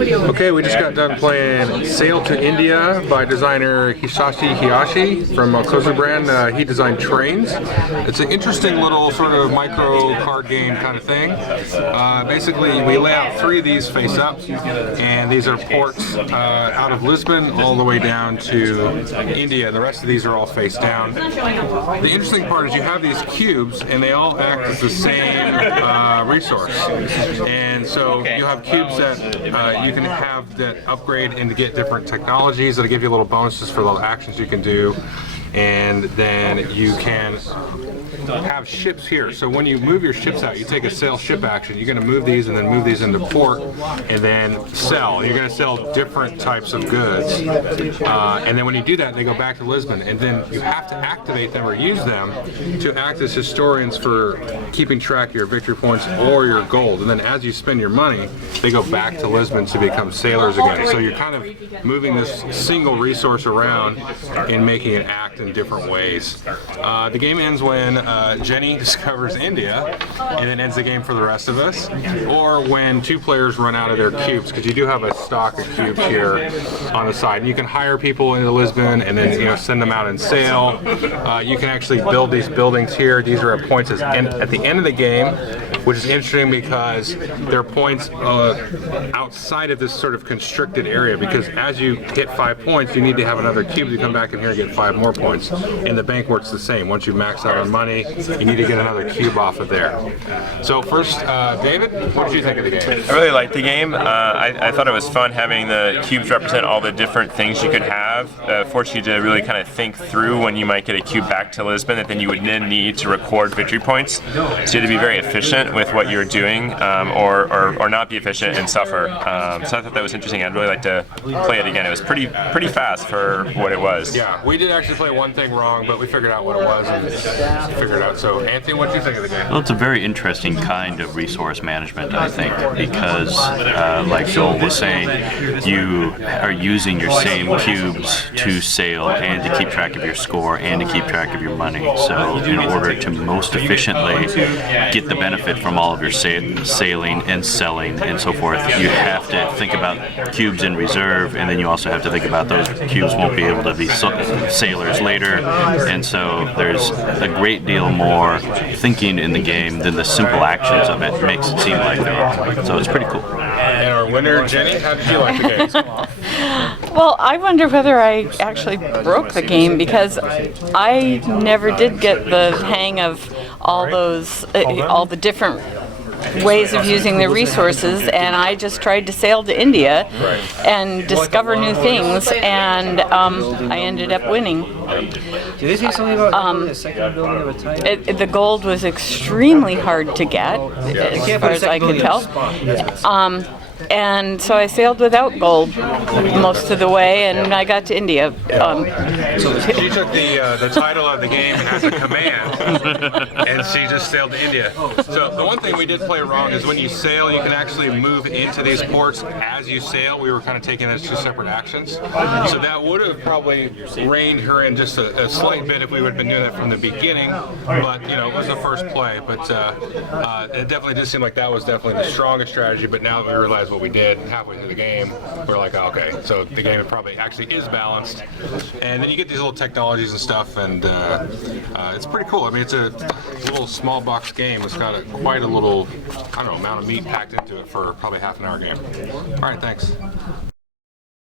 Okay, we just got done playing Sail to India by designer Hisashi Hayashi from Kozu brand. He designed trains. It's an interesting little sort of micro card game kind of thing. Basically, we lay out 3 of these face up, and these are ports out of Lisbon all the way down to India. The rest of these are all face down. The interesting part is you have these cubes, and they all act as the same resource. And so you have cubes that you can have that upgrade and to get different technologies that'll give you little bonuses for little actions you can do. And then you can have ships here. So when you move your ships out, you take a sail ship action. You're going to move these and then move these into port and then sell. You're going to sell different types of goods. And then when you do that, they go back to Lisbon. And then you have to activate them or use them to act as historians for keeping track of your victory points or your gold. And then as you spend your money, they go back to Lisbon to become sailors again. So you're kind of moving this single resource around and making it act in different ways. The game ends when Jenny discovers India and then ends the game for the rest of us, or when 2 players run out of their cubes, because you do have a stock of cubes here on the side. And you can hire people into Lisbon and then send them out and sail. You can actually build these buildings here. These are at points at the end of the game, which is interesting because they're points outside of this sort of constricted area, because as you hit 5 points, you need to have another cube to come back in here and get 5 more points. And the bank works the same. Once you max out on money, you need to get another cube off of there. So first, David, what did you think of the game? I really liked the game. I thought it was fun having the cubes represent all the different things you could have. Forced you to really kind of think through when you might get a cube back to Lisbon that then you would then need to record victory points. So you had to be very efficient with what you were doing, or not be efficient and suffer. So I thought that was interesting. I'd really like to play it again. It was pretty fast for what it was. Yeah, we did actually play one thing wrong, but we figured out what it was and figured it out. So Anthony, what did you think of the game? Well, it's a very interesting kind of resource management, I think, because like Joel was saying, you are using your same cubes to sail and to keep track of your score and to keep track of your money. So in order to most efficiently get the benefit from all of your sailing and selling and so forth, you have to think about cubes in reserve, and then you also have to think about those cubes won't be able to be sailors later, and so there's a great deal more thinking in the game than the simple actions of it makes it seem like there are. So it's pretty cool. And our winner, Jenny, how did you like the game? Well, I wonder whether I actually broke the game, because I never did get the hang of all those, all the different ways of using the resources, and I just tried to sail to India and discover new things, and I ended up winning. Do they say something about the second building of a type? The gold was extremely hard to get, as far as I could tell. And so I sailed without gold most of the way, and I got to India. So she took the title of the game as a command, and she just sailed to India. So the one thing we did play wrong is when you sail, you can actually move into these ports as you sail. We were kind of taking as 2 separate actions. So that would have probably reined her in just a slight bit if we would have been doing that from the beginning. But, it was the first play. But it definitely did seem like that was definitely the strongest strategy. But now that we realize what we did halfway through the game, we're like, oh, okay, so the game probably actually is balanced. And then you get these little technologies and stuff, and it's pretty cool. I mean, it's a little small box game. It's got quite a little, I don't know, amount of meat packed into it for probably half an hour game. All right, thanks.